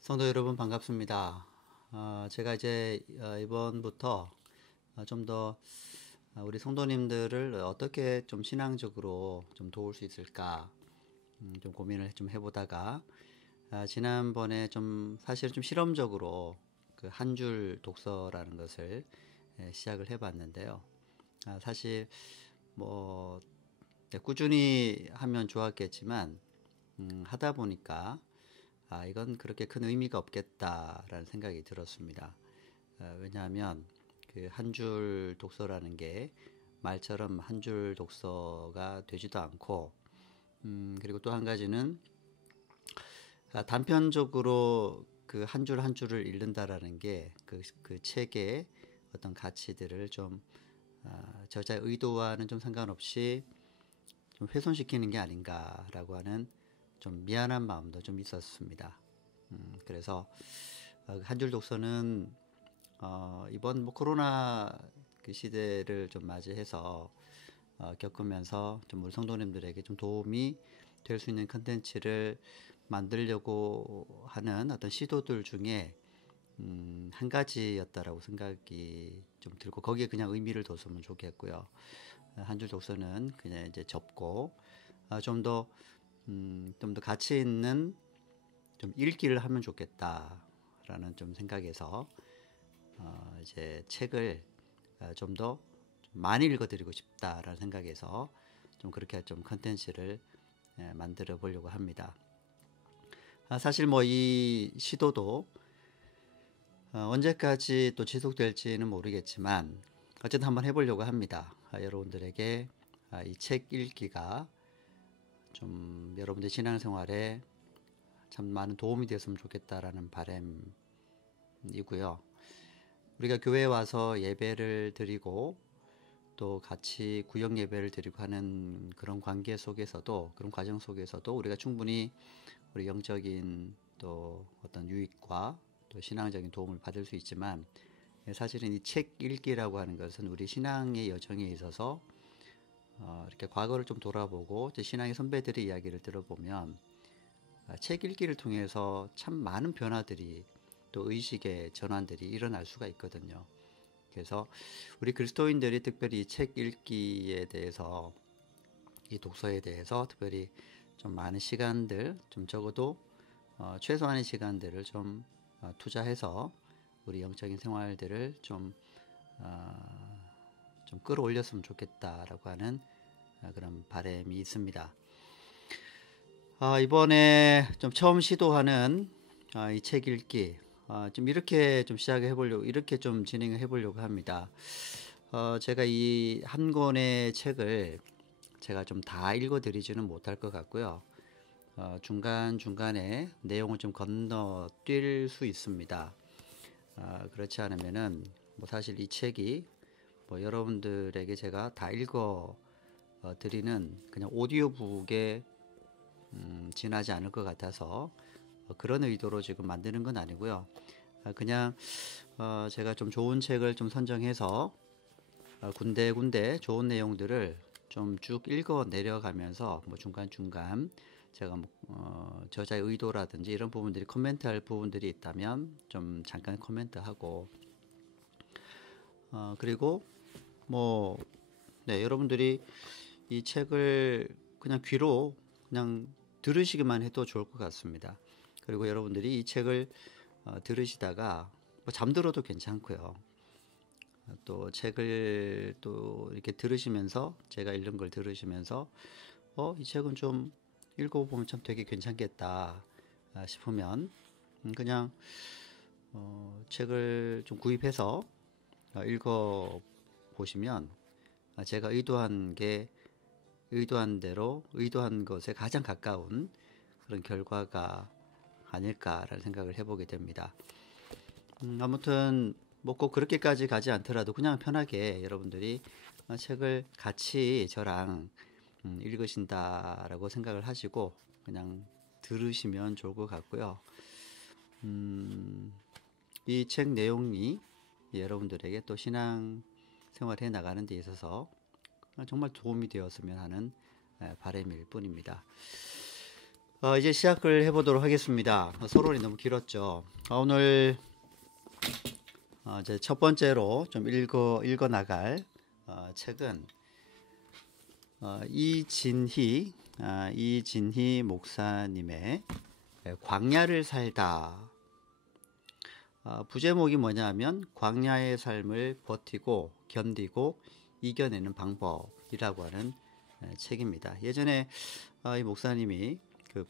성도 여러분 반갑습니다. 제가 이제 이번부터 좀 더 우리 성도님들을 어떻게 좀 신앙적으로 좀 도울 수 있을까 좀 고민을 좀 해보다가 지난번에 좀 사실 좀 실험적으로 그 한 줄 독서라는 것을 시작을 해봤는데요. 사실 뭐 꾸준히 하면 좋았겠지만 하다 보니까 이건 그렇게 큰 의미가 없겠다라는 생각이 들었습니다. 왜냐하면 그 한 줄 독서라는 게 말처럼 한 줄 독서가 되지도 않고, 그리고 또 한 가지는 단편적으로 그 한 줄 한 줄을 읽는다라는 게 그 책의 어떤 가치들을 좀 저자의 의도와는 좀 상관없이 좀 훼손시키는 게 아닌가라고 하는 좀 미안한 마음도 좀 있었습니다. 그래서 한 줄 독서는 이번 뭐 코로나 그 시대를 좀 맞이해서 겪으면서 좀 우리 성도님들에게 좀 도움이 될 수 있는 컨텐츠를 만들려고 하는 어떤 시도들 중에 한 가지였다라고 생각이 좀 들고 거기에 그냥 의미를 뒀으면 좋겠고요. 한 줄 독서는 그냥 이제 접고 좀 더 좀 더 가치 있는 좀 읽기를 하면 좋겠다라는 좀 생각에서 이제 책을 좀 더 많이 읽어드리고 싶다라는 생각에서 좀 그렇게 좀 컨텐츠를 만들어 보려고 합니다. 사실 뭐 이 시도도 언제까지 또 지속될지는 모르겠지만 어쨌든 한번 해보려고 합니다. 여러분들에게 이 책 읽기가 좀 여러분들 신앙생활에 참 많은 도움이 됐으면 좋겠다라는 바람이고요. 우리가 교회에 와서 예배를 드리고 또 같이 구역 예배를 드리고 하는 그런 관계 속에서도 그런 과정 속에서도 우리가 충분히 우리 영적인 또 어떤 유익과 또 신앙적인 도움을 받을 수 있지만 사실은 이 책 읽기라고 하는 것은 우리 신앙의 여정에 있어서 이렇게 과거를 좀 돌아보고 신앙의 선배들의 이야기를 들어보면 책 읽기를 통해서 참 많은 변화들이 또 의식의 전환들이 일어날 수가 있거든요. 그래서 우리 그리스도인들이 특별히 책 읽기에 대해서 이 독서에 대해서 특별히 좀 많은 시간들 좀 적어도 최소한의 시간들을 좀 투자해서 우리 영적인 생활들을 좀 끌어올렸으면 좋겠다라고 하는 그런 바람이 있습니다. 이번에 좀 처음 시도하는 이 책 읽기 좀 이렇게 좀 시작해 보려고 이렇게 좀 진행을 해 보려고 합니다. 제가 이 한 권의 책을 제가 좀 다 읽어 드리지는 못할 것 같고요. 중간중간에 내용을 좀 건너뛸 수 있습니다. 그렇지 않으면은 뭐 사실 이 책이 뭐 여러분들에게 제가 다 읽어 드리는 그냥 오디오북에 지나지 않을 것 같아서 그런 의도로 지금 만드는 건 아니고요. 그냥 제가 좀 좋은 책을 좀 선정해서 군데군데 좋은 내용들을 좀 쭉 읽어 내려가면서 뭐 중간중간 제가 저자의 의도라든지 이런 부분들이 코멘트할 부분들이 있다면 좀 잠깐 코멘트하고 그리고 뭐 네, 여러분들이 이 책을 그냥 귀로 그냥 들으시기만 해도 좋을 것 같습니다. 그리고 여러분들이 이 책을 들으시다가 뭐 잠들어도 괜찮고요. 또 책을 또 이렇게 들으시면서 제가 읽는 걸 들으시면서 이 책은 좀 읽어보면 참 되게 괜찮겠다 싶으면 그냥 책을 좀 구입해서 읽어 보시면 제가 의도한 대로 의도한 것에 가장 가까운 그런 결과가 아닐까라는 생각을 해보게 됩니다. 아무튼 뭐 꼭 그렇게까지 가지 않더라도 그냥 편하게 여러분들이 책을 같이 저랑 읽으신다라고 생각을 하시고 그냥 들으시면 좋을 것 같고요. 이 책 내용이 여러분들에게 또 신앙 생활해 나가는 데 있어서 정말 도움이 되었으면 하는 바람일 뿐입니다. 이제 시작을 해보도록 하겠습니다. 서론이 너무 길었죠. 오늘 이제 첫 번째로 좀 읽어 나갈 책은 이진희 목사님의 광야를 살다. 부제목이 뭐냐면 광야의 삶을 버티고 견디고 이겨내는 방법이라고 하는 책입니다. 예전에 이 목사님이 그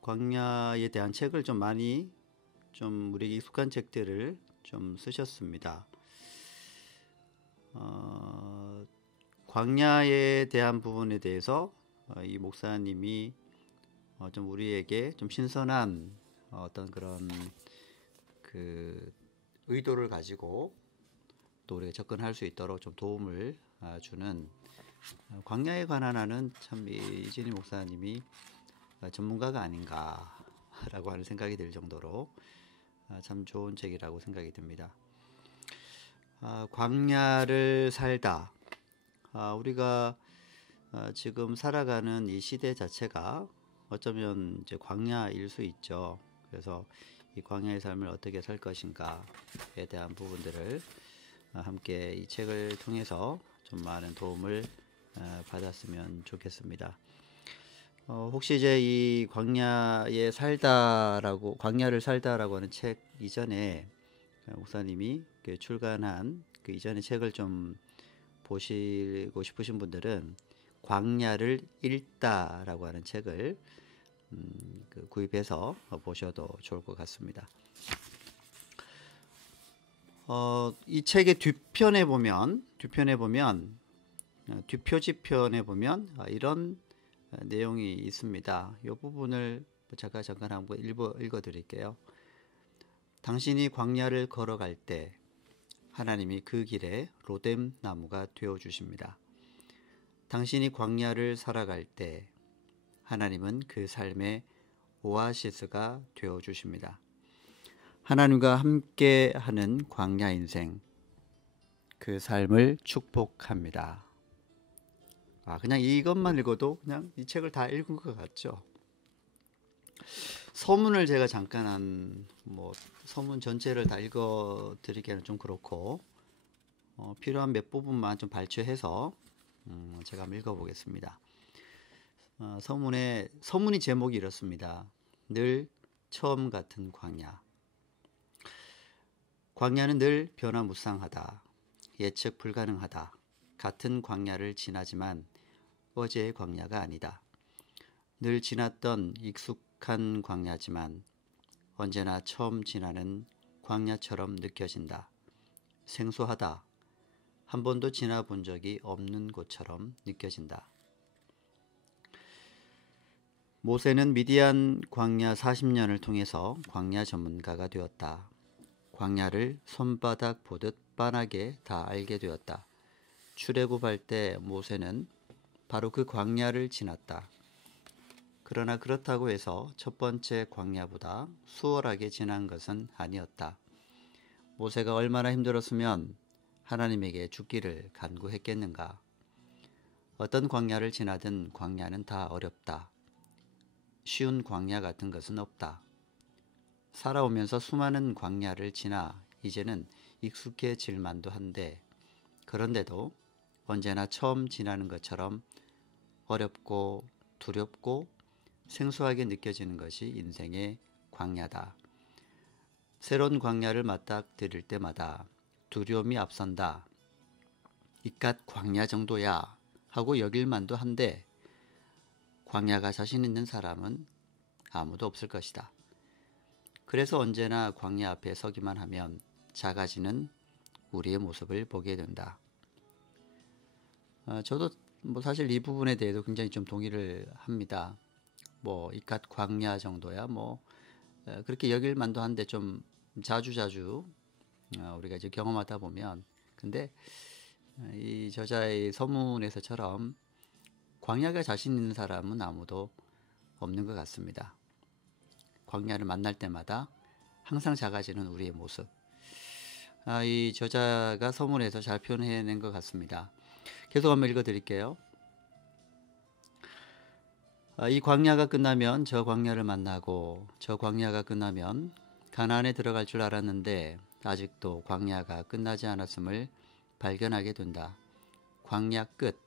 광야에 대한 책을 좀 많이 좀 우리 익숙한 책들을 좀 쓰셨습니다. 광야에 대한 부분에 대해서 이 목사님이 좀 우리에게 좀 신선한 어떤 그런 그 의도를 가지고 또 우리가 접근할 수 있도록 좀 도움을 주는 광야에 관한 하는 참 이진희 목사님이 전문가가 아닌가라고 하는 생각이 들 정도로 참 좋은 책이라고 생각이 듭니다. 광야를 살다. 우리가 지금 살아가는 이 시대 자체가 어쩌면 이제 광야일 수 있죠. 그래서 이 광야의 삶을 어떻게 살 것인가에 대한 부분들을 함께 이 책을 통해서 좀 많은 도움을 받았으면 좋겠습니다. 혹시 이제 이 광야를 살다라고 하는 책 이전에 목사님이 출간한 그 이전의 책을 좀 보시고 싶으신 분들은 광야를 읽다라고 하는 책을 구입해서 보셔도 좋을 것 같습니다. 이 책의 뒷표지편에 보면 이런 내용이 있습니다. 이 부분을 잠깐 한번 읽어 드릴게요. 당신이 광야를 걸어갈 때 하나님이 그 길에 로뎀 나무가 되어 주십니다. 당신이 광야를 살아갈 때 하나님은 그 삶의 오아시스가 되어 주십니다. 하나님과 함께 하는 광야 인생, 그 삶을 축복합니다. 그냥 이것만 읽어도 그냥 이 책을 다 읽은 것 같죠. 서문을 제가 잠깐 서문 전체를 다 읽어 드리기에는 좀 그렇고 필요한 몇 부분만 좀 발췌해서 제가 한번 읽어 보겠습니다. 서문이 제목이 이렇습니다. 늘 처음 같은 광야. 광야는 늘 변화무쌍하다. 예측 불가능하다. 같은 광야를 지나지만 어제의 광야가 아니다. 늘 지났던 익숙한 광야지만 언제나 처음 지나는 광야처럼 느껴진다. 생소하다. 한 번도 지나본 적이 없는 곳처럼 느껴진다. 모세는 미디안 광야 40년을 통해서 광야 전문가가 되었다. 광야를 손바닥 보듯 빤하게 다 알게 되었다. 출애굽할 때 모세는 바로 그 광야를 지났다. 그러나 그렇다고 해서 첫 번째 광야보다 수월하게 지난 것은 아니었다. 모세가 얼마나 힘들었으면 하나님에게 죽기를 간구했겠는가. 어떤 광야를 지나든 광야는 다 어렵다. 쉬운 광야 같은 것은 없다. 살아오면서 수많은 광야를 지나 이제는 익숙해질 만도 한데 그런데도 언제나 처음 지나는 것처럼 어렵고 두렵고 생소하게 느껴지는 것이 인생의 광야다. 새로운 광야를 맞닥뜨릴 때마다 두려움이 앞선다. 이깟 광야 정도야 하고 여길 만도 한데 광야가 자신 있는 사람은 아무도 없을 것이다. 그래서 언제나 광야 앞에 서기만 하면 작아지는 우리의 모습을 보게 된다. 저도 사실 이 부분에 대해서 굉장히 좀 동의를 합니다. 이깟 광야 정도야 그렇게 여길 만도 한데 좀 자주 우리가 이제 경험하다 보면 근데 이 저자의 서문에서처럼 광야가 자신 있는 사람은 아무도 없는 것 같습니다. 광야를 만날 때마다 항상 작아지는 우리의 모습. 이 저자가 서문에서 잘 표현해낸 것 같습니다. 계속 한번 읽어드릴게요. 이 광야가 끝나면 저 광야를 만나고 저 광야가 끝나면 가나안에 들어갈 줄 알았는데 아직도 광야가 끝나지 않았음을 발견하게 된다. 광야 끝,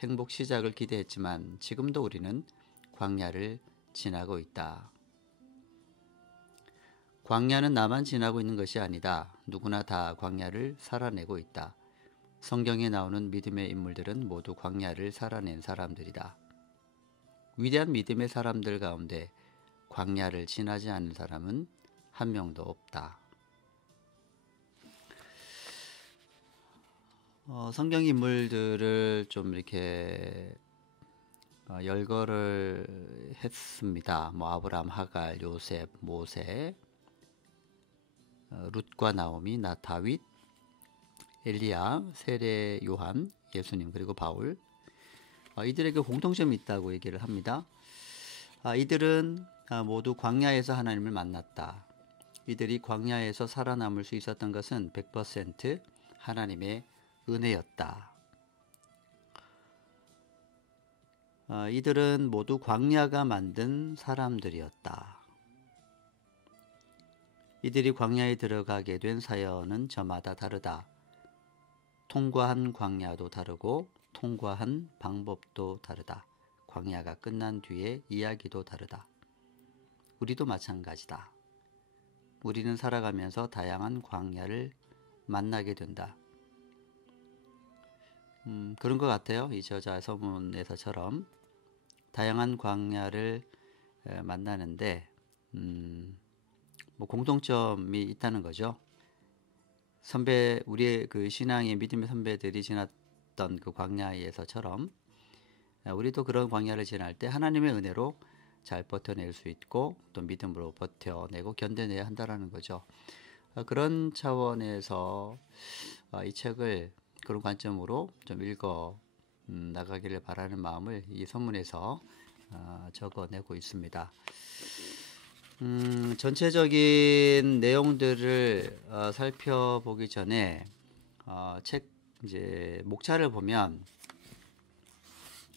행복 시작을 기대했지만 지금도 우리는 광야를 지나고 있다. 광야는 나만 지나고 있는 것이 아니다. 누구나 다 광야를 살아내고 있다. 성경에 나오는 믿음의 인물들은 모두 광야를 살아낸 사람들이다. 위대한 믿음의 사람들 가운데 광야를 지나지 않은 사람은 한 명도 없다. 성경 인물들을 좀 이렇게 열거를 했습니다. 아브라함, 하갈, 요셉, 모세, 룻과 나오미, 다윗, 엘리야, 세례 요한, 예수님, 그리고 바울. 이들에게 공통점이 있다고 얘기를 합니다. 이들은 모두 광야에서 하나님을 만났다. 이들이 광야에서 살아남을 수 있었던 것은 100% 하나님의 은혜였다. 이들은 모두 광야가 만든 사람들이었다. 이들이 광야에 들어가게 된 사연은 저마다 다르다. 통과한 광야도 다르고 통과한 방법도 다르다. 광야가 끝난 뒤에 이야기도 다르다. 우리도 마찬가지다. 우리는 살아가면서 다양한 광야를 만나게 된다. 그런 것 같아요. 이 저자 서문에서처럼 다양한 광야를 만나는데 공통점이 있다는 거죠. 우리의 그 신앙의 믿음의 선배들이 지났던 그 광야에서처럼 우리도 그런 광야를 지날 때 하나님의 은혜로 잘 버텨낼 수 있고 또 믿음으로 버텨내고 견뎌내야 한다라는 거죠. 그런 차원에서 이 책을 그런 관점으로 좀 읽어 나가기를 바라는 마음을 이 선문에서 적어내고 있습니다. 전체적인 내용들을 살펴보기 전에 책 이제 목차를 보면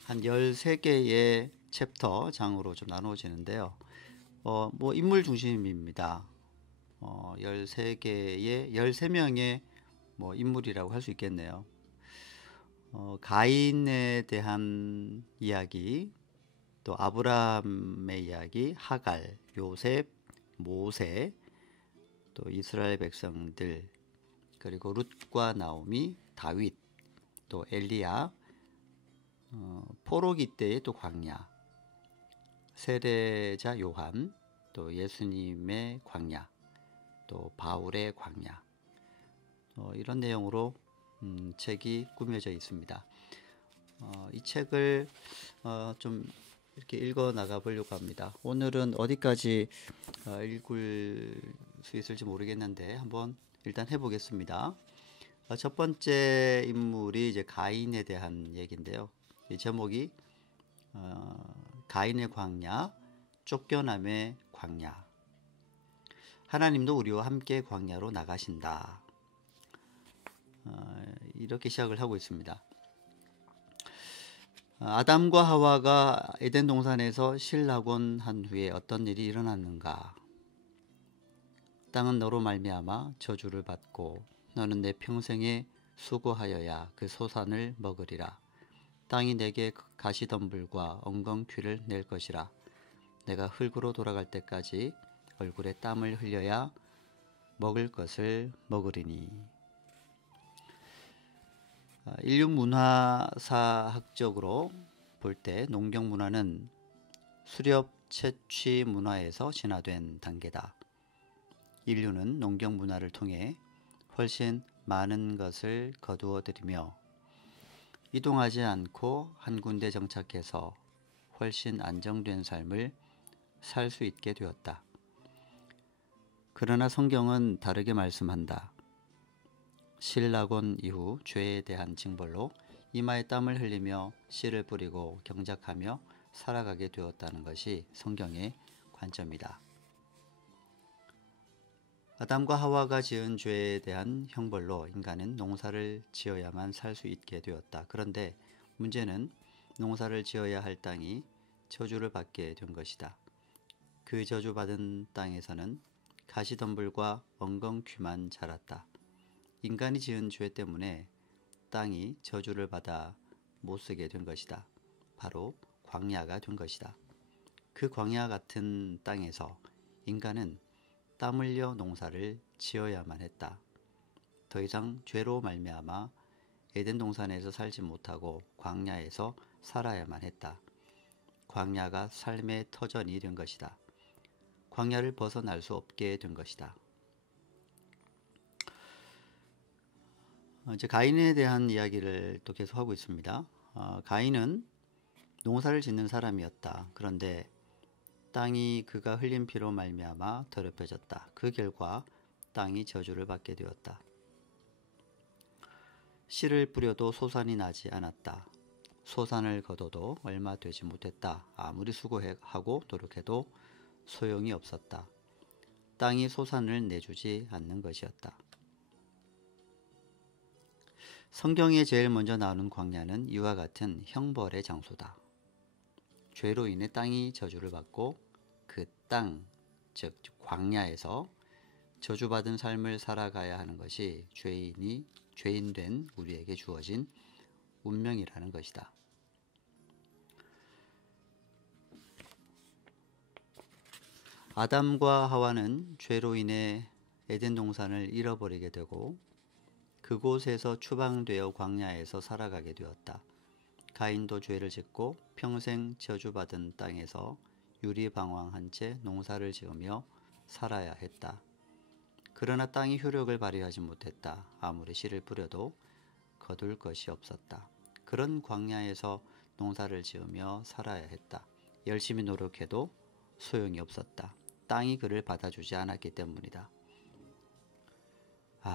한 13개의 챕터 장으로 좀 나누어지는데요. 인물 중심입니다. 13명의 인물이라고 할 수 있겠네요. 가인에 대한 이야기, 또 아브라함의 이야기, 하갈, 요셉, 모세, 또 이스라엘 백성들, 그리고 룻과 나오미, 다윗, 또 엘리야, 포로기 때의 또 광야, 세례자 요한, 또 예수님의 광야, 또 바울의 광야, 이런 내용으로 책이 꾸며져 있습니다. 이 책을 좀 이렇게 읽어 나가 보려고 합니다. 오늘은 어디까지 읽을 수 있을지 모르겠는데 한번 일단 해보겠습니다. 첫 번째 인물이 이제 가인에 대한 얘기인데요. 이 제목이 가인의 광야, 쫓겨남의 광야. 하나님도 우리와 함께 광야로 나가신다. 이렇게 시작을 하고 있습니다. 아담과 하와가 에덴 동산에서 실낙원한 후에 어떤 일이 일어났는가? 땅은 너로 말미암아 저주를 받고 너는 내 평생에 수고하여야 그 소산을 먹으리라. 땅이 내게 가시덤불과 엉겅퀴를 낼 것이라. 내가 흙으로 돌아갈 때까지 얼굴에 땀을 흘려야 먹을 것을 먹으리니. 인류 문화사학적으로 볼 때 농경 문화는 수렵 채취 문화에서 진화된 단계다. 인류는 농경 문화를 통해 훨씬 많은 것을 거두어 들이며 이동하지 않고 한 군데 정착해서 훨씬 안정된 삶을 살 수 있게 되었다. 그러나 성경은 다르게 말씀한다. 실낙원 이후 죄에 대한 징벌로 이마에 땀을 흘리며 씨를 뿌리고 경작하며 살아가게 되었다는 것이 성경의 관점이다. 아담과 하와가 지은 죄에 대한 형벌로 인간은 농사를 지어야만 살 수 있게 되었다. 그런데 문제는 농사를 지어야 할 땅이 저주를 받게 된 것이다. 그 저주받은 땅에서는 가시덤불과 엉겅퀴만 자랐다. 인간이 지은 죄 때문에 땅이 저주를 받아 못쓰게 된 것이다. 바로 광야가 된 것이다. 그 광야 같은 땅에서 인간은 땀 흘려 농사를 지어야만 했다. 더 이상 죄로 말미암아 에덴 동산에서 살지 못하고 광야에서 살아야만 했다. 광야가 삶의 터전이 된 것이다. 광야를 벗어날 수 없게 된 것이다. 이제 가인에 대한 이야기를 또 계속하고 있습니다. 가인은 농사를 짓는 사람이었다. 그런데 땅이 그가 흘린 피로 말미암아 더럽혀졌다. 그 결과 땅이 저주를 받게 되었다. 씨를 뿌려도 소산이 나지 않았다. 소산을 거둬도 얼마 되지 못했다. 아무리 수고하고 노력해도 소용이 없었다. 땅이 소산을 내주지 않는 것이었다. 성경에 제일 먼저 나오는 광야는 이와 같은 형벌의 장소다. 죄로 인해 땅이 저주를 받고 그 땅, 즉 광야에서 저주받은 삶을 살아가야 하는 것이 죄인된 우리에게 주어진 운명이라는 것이다. 아담과 하와는 죄로 인해 에덴 동산을 잃어버리게 되고 그곳에서 추방되어 광야에서 살아가게 되었다. 가인도 죄를 짓고 평생 저주받은 땅에서 유리방황한 채 농사를 지으며 살아야 했다. 그러나 땅이 효력을 발휘하지 못했다. 아무리 씨를 뿌려도 거둘 것이 없었다. 그런 광야에서 농사를 지으며 살아야 했다. 열심히 노력해도 소용이 없었다. 땅이 그를 받아주지 않았기 때문이다.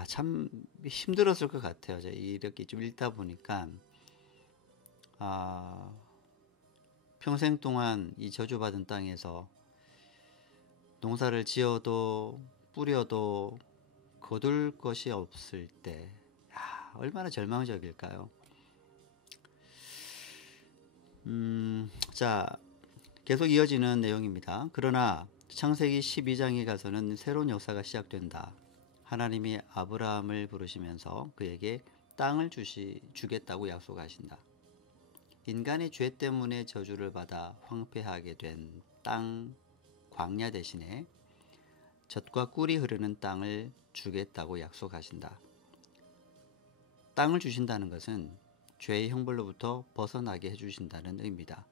참 힘들었을 것 같아요. 이렇게 좀 읽다 보니까 평생 동안 이 저주받은 땅에서 농사를 지어도 뿌려도 거둘 것이 없을 때 얼마나 절망적일까요? 자, 계속 이어지는 내용입니다. 그러나 창세기 12장에 가서는 새로운 역사가 시작된다. 하나님이 아브라함을 부르시면서 그에게 땅을 주겠다고 약속하신다. 인간의 죄 때문에 저주를 받아 황폐하게 된 땅 광야 대신에 젖과 꿀이 흐르는 땅을 주겠다고 약속하신다. 땅을 주신다는 것은 죄의 형벌로부터 벗어나게 해주신다는 의미다.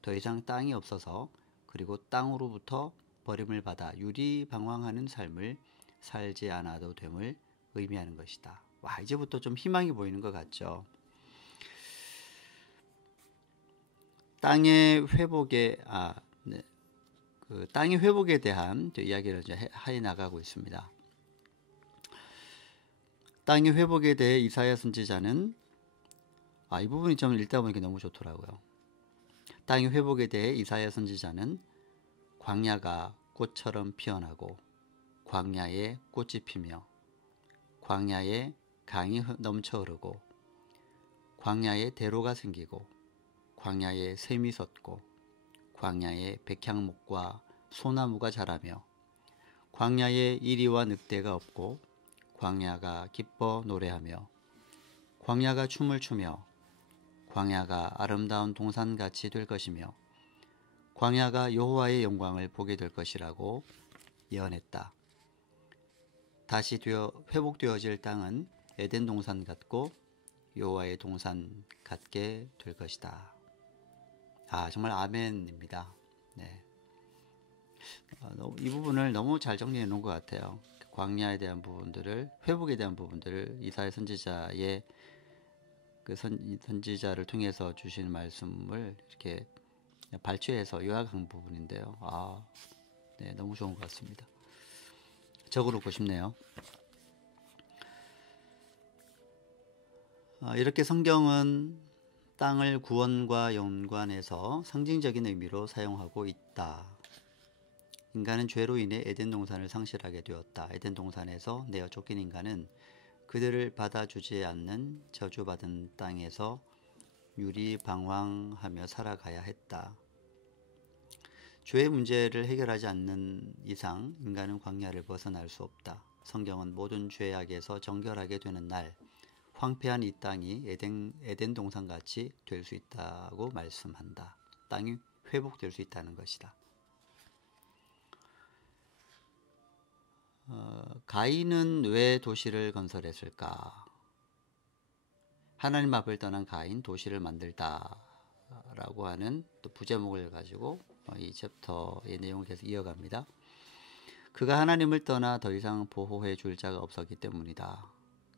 더 이상 땅이 없어서 그리고 땅으로부터 버림을 받아 유리방황하는 삶을 살지 않아도 됨을 의미하는 것이다. 이제부터 좀 희망이 보이는 것 같죠. 땅의 회복에 땅의 회복에 대한 이야기를 이제 해 나가고 있습니다. 땅의 회복에 대해 이사야 선지자는 이 부분이 좀 읽다 보니까 너무 좋더라고요. 땅의 회복에 대해 이사야 선지자는 광야가 꽃처럼 피어나고 광야에 꽃이 피며 광야에 강이 넘쳐 흐르고 광야에 대로가 생기고 광야에 샘이 솟고 광야에 백향목과 소나무가 자라며 광야에 이리와 늑대가 없고 광야가 기뻐 노래하며 광야가 춤을 추며 광야가 아름다운 동산같이 될 것이며 광야가 여호와의 영광을 보게 될 것이라고 예언했다. 다시 회복되어질 땅은 에덴 동산 같고 여호와의 동산 같게 될 것이다. 정말 아멘입니다. 네. 이 부분을 너무 잘 정리해 놓은 것 같아요. 광야에 대한 부분들을, 회복에 대한 부분들을 이사야 선지자의 그 선지자를 통해서 주신 말씀을 이렇게 발췌해서 요약한 부분인데요. 네, 너무 좋은 것 같습니다. 적어놓고 싶네요. 이렇게 성경은 땅을 구원과 연관해서 상징적인 의미로 사용하고 있다. 인간은 죄로 인해 에덴 동산을 상실하게 되었다. 에덴 동산에서 내어 쫓긴 인간은 그들을 받아주지 않는 저주받은 땅에서 유리방황하며 살아가야 했다. 죄의 문제를 해결하지 않는 이상 인간은 광야를 벗어날 수 없다. 성경은 모든 죄악에서 정결하게 되는 날, 황폐한 이 땅이 에덴 동산같이 될 수 있다고 말씀한다. 땅이 회복될 수 있다는 것이다. 가인은 왜 도시를 건설했을까? 하나님 앞을 떠난 가인, 도시를 만들다 라고 하는 또 부제목을 가지고 이 챕터의 내용을 계속 이어갑니다. 그가 하나님을 떠나 더 이상 보호해 줄 자가 없었기 때문이다.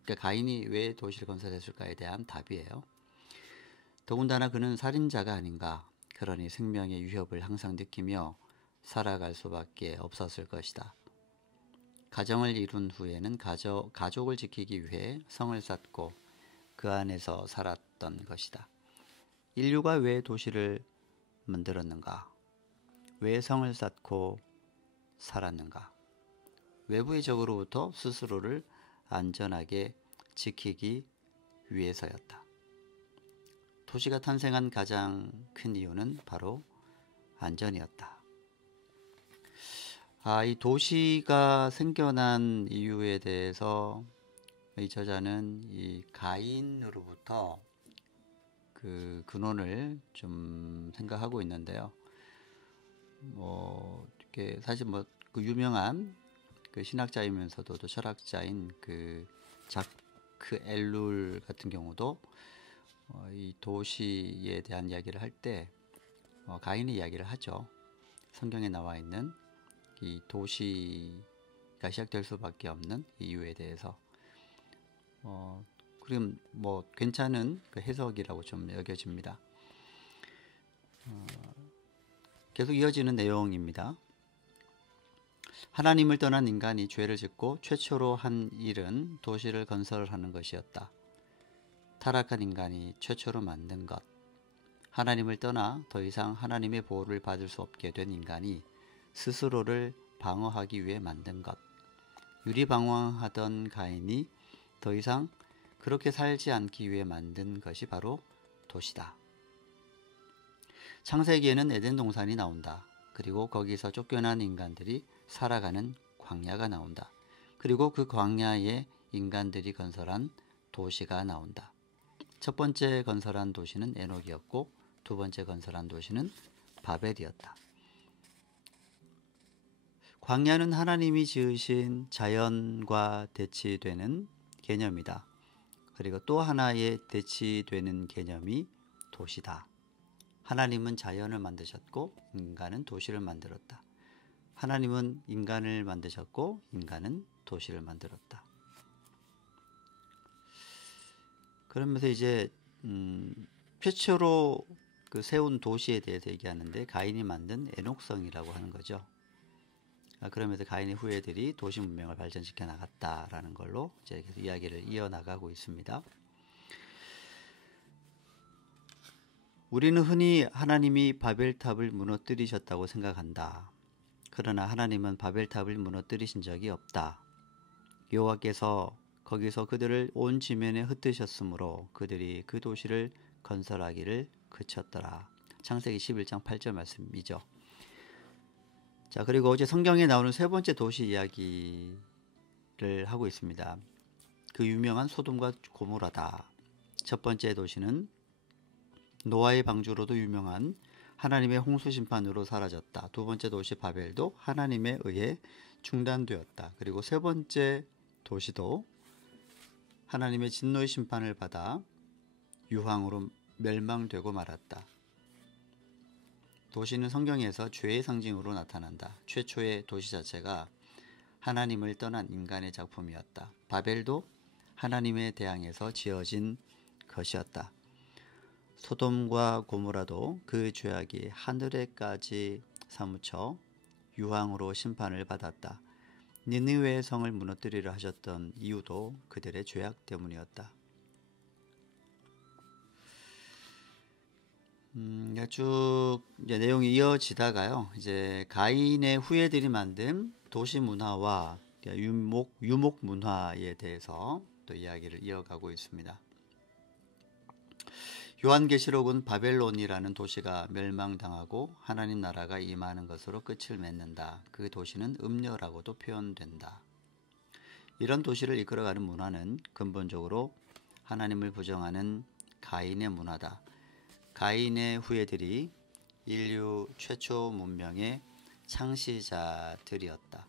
그러니까 가인이 왜 도시를 건설했을까에 대한 답이에요. 더군다나 그는 살인자가 아닌가. 그러니 생명의 위협을 항상 느끼며 살아갈 수밖에 없었을 것이다. 가정을 이룬 후에는 가족을 지키기 위해 성을 쌓고 그 안에서 살았던 것이다. 인류가 왜 도시를 만들었는가? 왜 성을 쌓고 살았는가? 외부의 적으로부터 스스로를 안전하게 지키기 위해서였다. 도시가 탄생한 가장 큰 이유는 바로 안전이었다. 이 도시가 생겨난 이유에 대해서 이 저자는 이 가인으로부터 그 근원을 좀 생각하고 있는데요. 이렇게 사실 그 유명한 그 신학자이면서도 또 철학자인 그 자크 엘룰 같은 경우도 이 도시에 대한 이야기를 할 때 가인의 이야기를 하죠. 성경에 나와 있는 이 도시가 시작될 수밖에 없는 이유에 대해서 그럼 괜찮은 그 해석이라고 좀 여겨집니다. 계속 이어지는 내용입니다. 하나님을 떠난 인간이 죄를 짓고 최초로 한 일은 도시를 건설하는 것이었다. 타락한 인간이 최초로 만든 것. 하나님을 떠나 더 이상 하나님의 보호를 받을 수 없게 된 인간이 스스로를 방어하기 위해 만든 것. 유리방황하던 가인이 더 이상 그렇게 살지 않기 위해 만든 것이 바로 도시다. 창세기에는 에덴 동산이 나온다. 그리고 거기서 쫓겨난 인간들이 살아가는 광야가 나온다. 그리고 그 광야에 인간들이 건설한 도시가 나온다. 첫 번째 건설한 도시는 에녹이었고 두 번째 건설한 도시는 바벨이었다. 광야는 하나님이 지으신 자연과 대치되는 개념이다. 그리고 또 하나의 대치되는 개념이 도시다. 하나님은 자연을 만드셨고 인간은 도시를 만들었다. 하나님은 인간을 만드셨고 인간은 도시를 만들었다. 그러면서 이제 최초로 그 세운 도시에 대해서 얘기하는데 가인이 만든 에녹성이라고 하는 거죠. 그러면서 가인의 후예들이 도시 문명을 발전시켜 나갔다라는 걸로 이제 계속 이야기를 이어나가고 있습니다. 우리는 흔히 하나님이 바벨탑을 무너뜨리셨다고 생각한다. 그러나 하나님은 바벨탑을 무너뜨리신 적이 없다. 여호와께서 거기서 그들을 온 지면에 흩으셨으므로 그들이 그 도시를 건설하기를 그쳤더라. 창세기 11장 8절 말씀이죠. 자, 그리고 어제 성경에 나오는 세 번째 도시 이야기를 하고 있습니다. 그 유명한 소돔과 고모라다. 첫 번째 도시는 노아의 방주로도 유명한 하나님의 홍수 심판으로 사라졌다. 두 번째 도시 바벨도 하나님에 의해 중단되었다. 그리고 세 번째 도시도 하나님의 진노의 심판을 받아 유황으로 멸망되고 말았다. 도시는 성경에서 죄의 상징으로 나타난다. 최초의 도시 자체가 하나님을 떠난 인간의 작품이었다. 바벨도 하나님에 대항해서 지어진 것이었다. 소돔과 고모라도 그 죄악이 하늘에까지 사무쳐 유황으로 심판을 받았다. 니느웨의 성을 무너뜨리려 하셨던 이유도 그들의 죄악 때문이었다. 쭉 이제 내용이 이어지다가요. 이제 가인의 후예들이 만든 도시 문화와 유목 문화에 대해서 또 이야기를 이어가고 있습니다. 요한계시록은 바벨론이라는 도시가 멸망당하고 하나님 나라가 임하는 것으로 끝을 맺는다. 그 도시는 음녀라고도 표현된다. 이런 도시를 이끌어가는 문화는 근본적으로 하나님을 부정하는 가인의 문화다. 가인의 후예들이 인류 최초 문명의 창시자들이었다.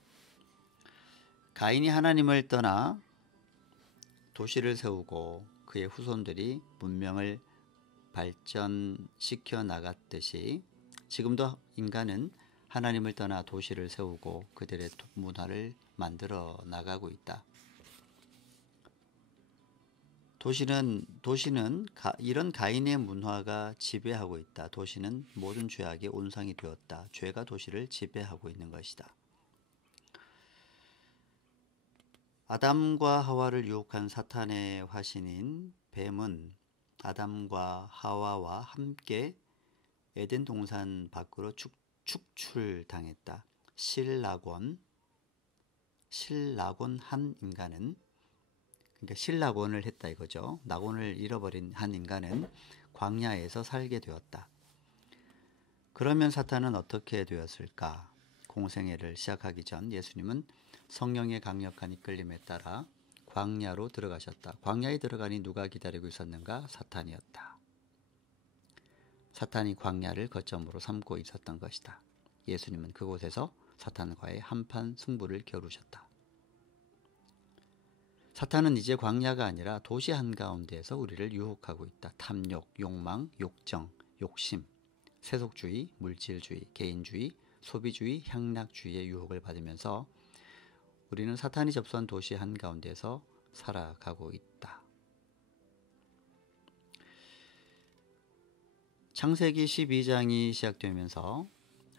가인이 하나님을 떠나 도시를 세우고 그의 후손들이 문명을 발전시켜 나갔듯이 지금도 인간은 하나님을 떠나 도시를 세우고 그들의 문화를 만들어 나가고 있다. 도시는 이런 가인의 문화가 지배하고 있다. 도시는 모든 죄악의 온상이 되었다. 죄가 도시를 지배하고 있는 것이다. 아담과 하와를 유혹한 사탄의 화신인 뱀은 아담과 하와와 함께 에덴 동산 밖으로 축출당했다. 실낙원 한 인간은, 그러니까 실낙원을 했다 이거죠. 낙원을 잃어버린 한 인간은 광야에서 살게 되었다. 그러면 사탄은 어떻게 되었을까? 공생애를 시작하기 전 예수님은 성령의 강력한 이끌림에 따라 광야로 들어가셨다. 광야에 들어가니 누가 기다리고 있었는가? 사탄이었다. 사탄이 광야를 거점으로 삼고 있었던 것이다. 예수님은 그곳에서 사탄과의 한판 승부를 겨루셨다. 사탄은 이제 광야가 아니라 도시 한가운데에서 우리를 유혹하고 있다. 탐욕, 욕망, 욕정, 욕심, 세속주의, 물질주의, 개인주의, 소비주의, 향락주의의 유혹을 받으면서 우리는 사탄이 접수한 도시 한가운데에서 살아가고 있다. 창세기 12장이 시작되면서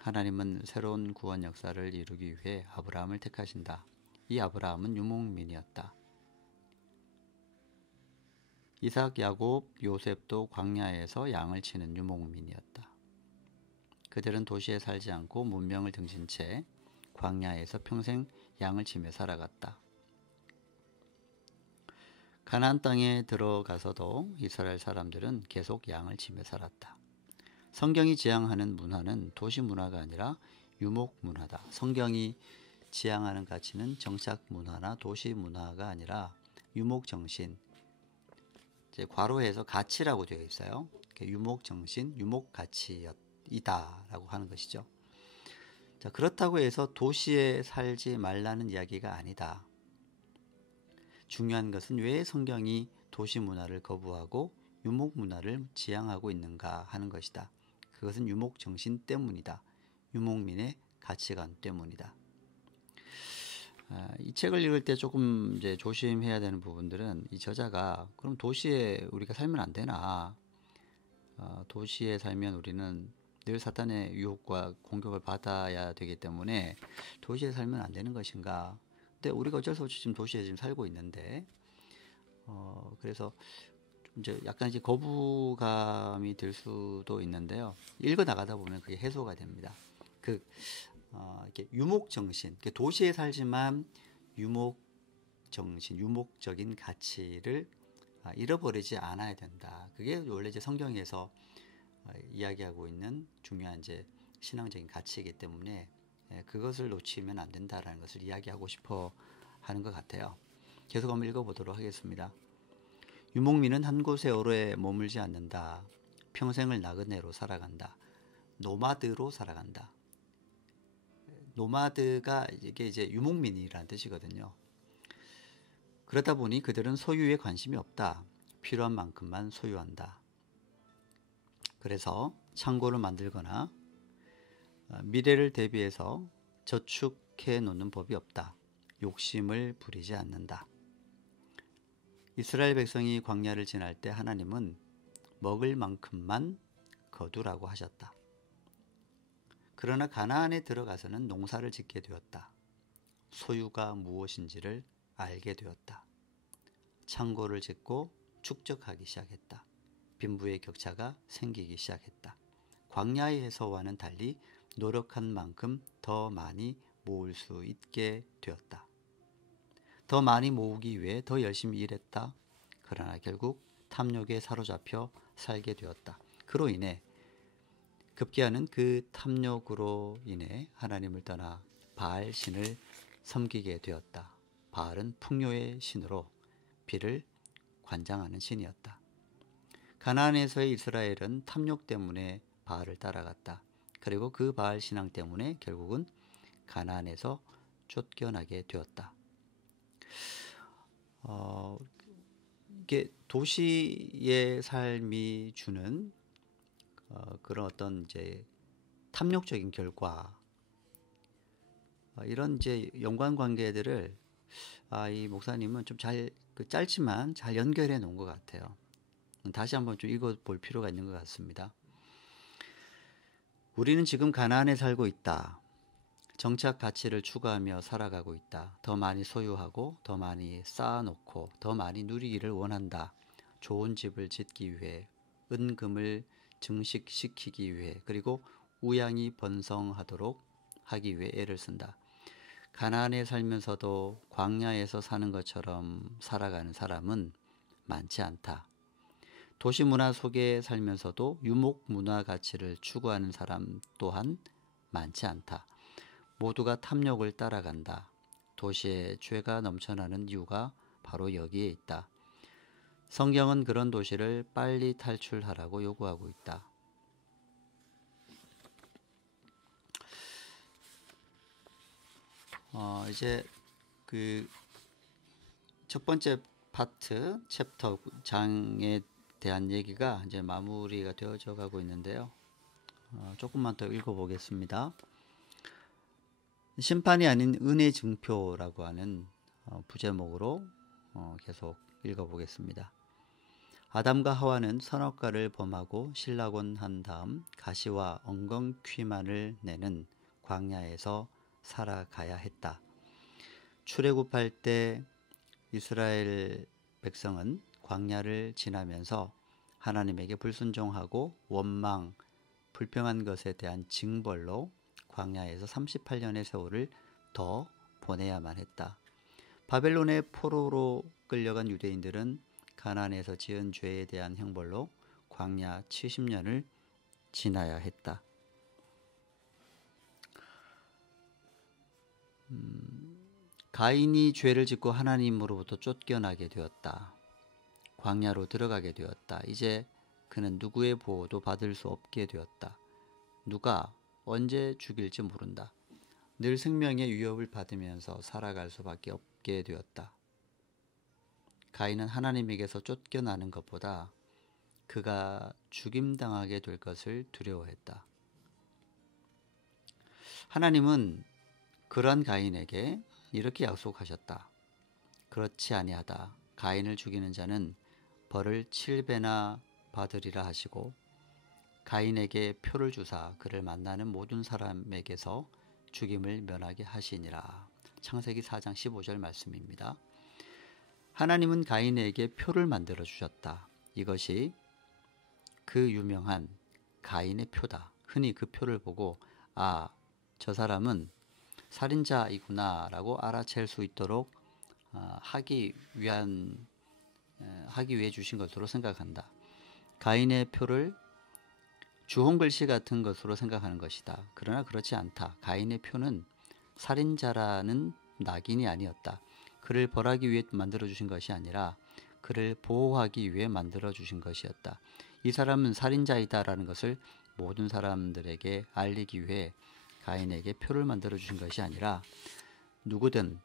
하나님은 새로운 구원 역사를 이루기 위해 아브라함을 택하신다. 이 아브라함은 유목민이었다. 이삭, 야곱, 요셉도 광야에서 양을 치는 유목민이었다. 그들은 도시에 살지 않고 문명을 등진 채 광야에서 평생 양을 치며 살아갔다. 가나안 땅에 들어가서도 이스라엘 사람들은 계속 양을 치며 살았다. 성경이 지향하는 문화는 도시 문화가 아니라 유목 문화다. 성경이 지향하는 가치는 정착 문화나 도시 문화가 아니라 유목 정신, 이제 괄호해서 가치라고 되어 있어요. 유목 정신, 유목 가치이다라고 하는 것이죠. 자, 그렇다고 해서 도시에 살지 말라는 이야기가 아니다. 중요한 것은 왜 성경이 도시 문화를 거부하고 유목 문화를 지향하고 있는가 하는 것이다. 그것은 유목 정신 때문이다. 유목민의 가치관 때문이다. 이 책을 읽을 때 조금 이제 조심해야 되는 부분들은 이 저자가 그럼 도시에 우리가 살면 안 되나? 도시에 살면 우리는 늘 사탄의 유혹과 공격을 받아야 되기 때문에 도시에 살면 안 되는 것인가? 근데 우리가 어쩔 수 없이 지금 도시에 지금 살고 있는데, 그래서 이제 약간 이제 거부감이 들 수도 있는데요. 읽어 나가다 보면 그게 해소가 됩니다. 이렇게 유목 정신, 도시에 살지만 유목 정신, 유목적인 가치를 잃어버리지 않아야 된다. 그게 원래 이제 성경에서 이야기하고 있는 중요한 이제 신앙적인 가치이기 때문에 그것을 놓치면 안 된다라는 것을 이야기하고 싶어 하는 것 같아요. 계속 한번 읽어보도록 하겠습니다. 유목민은 한 곳에 오래 머물지 않는다. 평생을 나그네로 살아간다. 노마드로 살아간다. 노마드가 이게 이제 유목민이라는 뜻이거든요. 그러다 보니 그들은 소유에 관심이 없다. 필요한 만큼만 소유한다. 그래서 창고를 만들거나 미래를 대비해서 저축해 놓는 법이 없다. 욕심을 부리지 않는다. 이스라엘 백성이 광야를 지날 때 하나님은 먹을 만큼만 거두라고 하셨다. 그러나 가나안에 들어가서는 농사를 짓게 되었다. 소유가 무엇인지를 알게 되었다. 창고를 짓고 축적하기 시작했다. 빈부의 격차가 생기기 시작했다. 광야에서와는 달리 노력한 만큼 더 많이 모을 수 있게 되었다. 더 많이 모으기 위해 더 열심히 일했다. 그러나 결국 탐욕에 사로잡혀 살게 되었다. 그로 인해 급기야는 그 탐욕으로 인해 하나님을 떠나 바알 신을 섬기게 되었다. 바알은 풍요의 신으로 비를 관장하는 신이었다. 가나안에서의 이스라엘은 탐욕 때문에 바알을 따라갔다. 그리고 그 바알 신앙 때문에 결국은 가나안에서 쫓겨나게 되었다. 이게 도시의 삶이 주는 그런 어떤 이제 탐욕적인 결과, 이런 이제 연관 관계들을 이 목사님은 좀 잘 짧지만 잘 연결해 놓은 것 같아요. 다시 한번 좀 읽어볼 필요가 있는 것 같습니다. 우리는 지금 가나안에 살고 있다. 정착 가치를 추구하며 살아가고 있다. 더 많이 소유하고 더 많이 쌓아놓고 더 많이 누리기를 원한다. 좋은 집을 짓기 위해, 은금을 증식시키기 위해, 그리고 우양이 번성하도록 하기 위해 애를 쓴다. 가나안에 살면서도 광야에서 사는 것처럼 살아가는 사람은 많지 않다. 도시 문화 속에 살면서도 유목 문화 가치를 추구하는 사람 또한 많지 않다. 모두가 탐욕을 따라간다. 도시에 죄가 넘쳐나는 이유가 바로 여기에 있다. 성경은 그런 도시를 빨리 탈출하라고 요구하고 있다. 이제 그 첫 번째 파트, 챕터 장에 대한 얘기가 이제 마무리가 되어져 가고 있는데요. 조금만 더 읽어보겠습니다. 심판이 아닌 은혜 증표라고 하는 부제목으로 계속 읽어보겠습니다. 아담과 하와는 선악과를 범하고 신락원한 다음 가시와 엉겅퀴만을 내는 광야에서 살아가야 했다. 출애굽할 때 이스라엘 백성은 광야를 지나면서 하나님에게 불순종하고 원망, 불평한 것에 대한 징벌로 광야에서 38년의 세월을 더 보내야만 했다. 바벨론의 포로로 끌려간 유대인들은 가나안에서 지은 죄에 대한 형벌로 광야 70년을 지나야 했다. 가인이 죄를 짓고 하나님으로부터 쫓겨나게 되었다. 광야로 들어가게 되었다. 이제 그는 누구의 보호도 받을 수 없게 되었다. 누가 언제 죽일지 모른다. 늘 생명의 위협을 받으면서 살아갈 수밖에 없게 되었다. 가인은 하나님에게서 쫓겨나는 것보다 그가 죽임당하게 될 것을 두려워했다. 하나님은 그러한 가인에게 이렇게 약속하셨다. 그렇지 아니하다. 가인을 죽이는 자는 벌을 7배나 받으리라 하시고 가인에게 표를 주사 그를 만나는 모든 사람에게서 죽임을 면하게 하시니라. 창세기 4장 15절 말씀입니다. 하나님은 가인에게 표를 만들어 주셨다. 이것이 그 유명한 가인의 표다. 흔히 그 표를 보고 저 사람은 살인자이구나 라고 알아챌 수 있도록 하기 위해 주신 것으로 생각한다. 가인의 표를 주홍글씨 같은 것으로 생각하는 것이다. 그러나 그렇지 않다. 가인의 표는 살인자라는 낙인이 아니었다. 그를 벌하기 위해 만들어 주신 것이 아니라 그를 보호하기 위해 만들어 주신 것이었다. 이 사람은 살인자이다라는 것을 모든 사람들에게 알리기 위해 가인에게 표를 만들어 주신 것이 아니라 누구든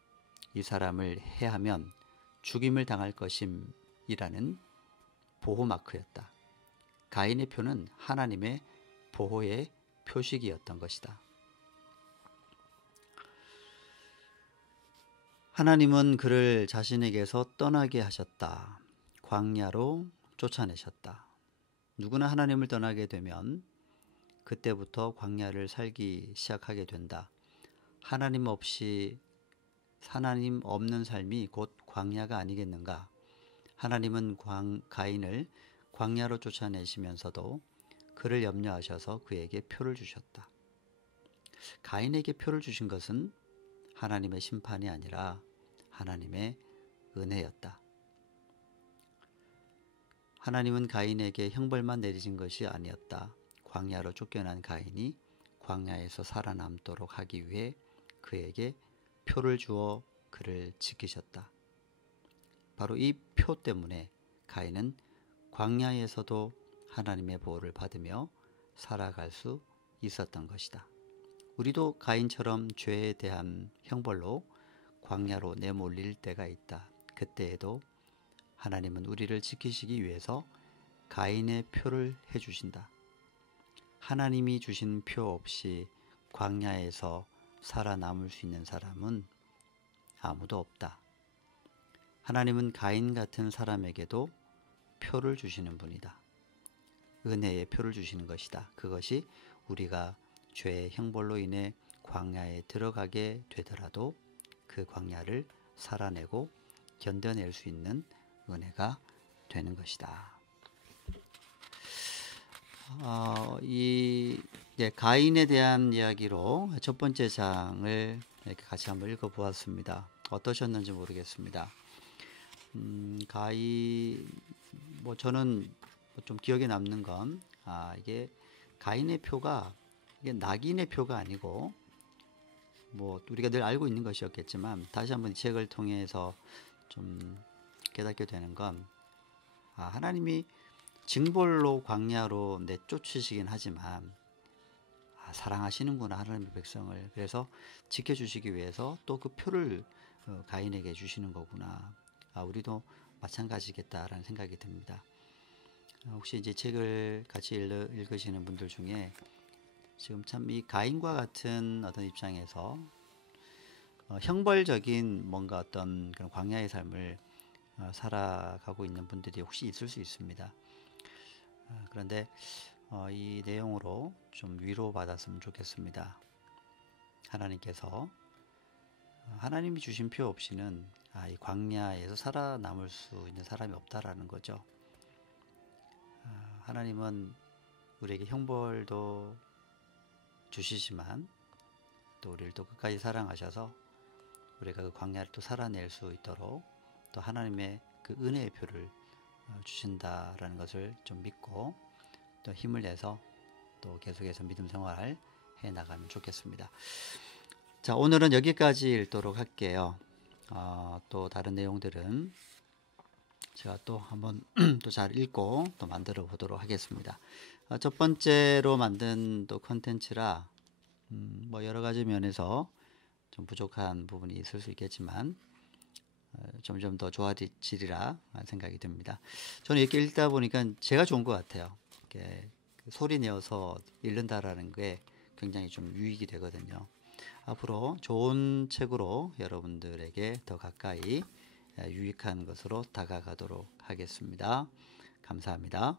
이 사람을 해하면 죽임을 당할 것임이라는 보호 마크였다. 가인의 표는 하나님의 보호의 표식이었던 것이다. 하나님은 그를 자신에게서 떠나게 하셨다. 광야로 쫓아내셨다. 누구나 하나님을 떠나게 되면 그때부터 광야를 살기 시작하게 된다. 하나님 없는 삶이 곧 광야가 아니겠는가? 하나님은 가인을 광야로 쫓아내시면서도 그를 염려하셔서 그에게 표를 주셨다. 가인에게 표를 주신 것은 하나님의 심판이 아니라 하나님의 은혜였다. 하나님은 가인에게 형벌만 내리신 것이 아니었다. 광야로 쫓겨난 가인이 광야에서 살아남도록 하기 위해 그에게 표를 주어 그를 지키셨다. 바로 이 표 때문에 가인은 광야에서도 하나님의 보호를 받으며 살아갈 수 있었던 것이다. 우리도 가인처럼 죄에 대한 형벌로 광야로 내몰릴 때가 있다. 그때에도 하나님은 우리를 지키시기 위해서 가인의 표를 해주신다. 하나님이 주신 표 없이 광야에서 살아남을 수 있는 사람은 아무도 없다. 하나님은 가인 같은 사람에게도 표를 주시는 분이다. 은혜의 표를 주시는 것이다. 그것이 우리가 죄의 형벌로 인해 광야에 들어가게 되더라도 그 광야를 살아내고 견뎌낼 수 있는 은혜가 되는 것이다. 가인에 대한 이야기로 첫 번째 장을 이렇게 같이 한번 읽어보았습니다. 어떠셨는지 모르겠습니다. 가인, 저는 좀 기억에 남는 건, 이게 가인의 표가 이게 낙인의 표가 아니고, 우리가 늘 알고 있는 것이었겠지만, 다시 한번 이 책을 통해서 좀 깨닫게 되는 건, 하나님이 징벌로 광야로 내쫓으시긴 하지만, 사랑하시는구나, 하나님의 백성을. 그래서 지켜주시기 위해서 또 그 표를 가인에게 주시는 거구나. 우리도 마찬가지겠다라는 생각이 듭니다. 혹시 이제 책을 같이 읽으시는 분들 중에 지금 참 이 가인과 같은 어떤 입장에서 형벌적인 뭔가 어떤 그런 광야의 삶을 살아가고 있는 분들이 혹시 있을 수 있습니다. 그런데 이 내용으로 좀 위로받았으면 좋겠습니다. 하나님께서 하나님이 주신 표 없이는 이 광야에서 살아남을 수 있는 사람이 없다라는 거죠. 하나님은 우리에게 형벌도 주시지만 또 우리를 또 끝까지 사랑하셔서 우리가 그 광야를 또 살아낼 수 있도록 또 하나님의 그 은혜의 표를 주신다라는 것을 좀 믿고 또 힘을 내서 또 계속해서 믿음 생활 해 나가면 좋겠습니다. 자, 오늘은 여기까지 읽도록 할게요. 또 다른 내용들은 제가 또 한번 또 잘 읽고 또 만들어 보도록 하겠습니다. 첫 번째로 만든 또 컨텐츠라 여러 가지 면에서 좀 부족한 부분이 있을 수 있겠지만 점점 더 좋아지리라 생각이 듭니다. 저는 이렇게 읽다 보니까 제가 좋은 것 같아요. 이렇게 소리 내어서 읽는다라는 게 굉장히 좀 유익이 되거든요. 앞으로 좋은 책으로 여러분들에게 더 가까이 유익한 것으로 다가가도록 하겠습니다. 감사합니다.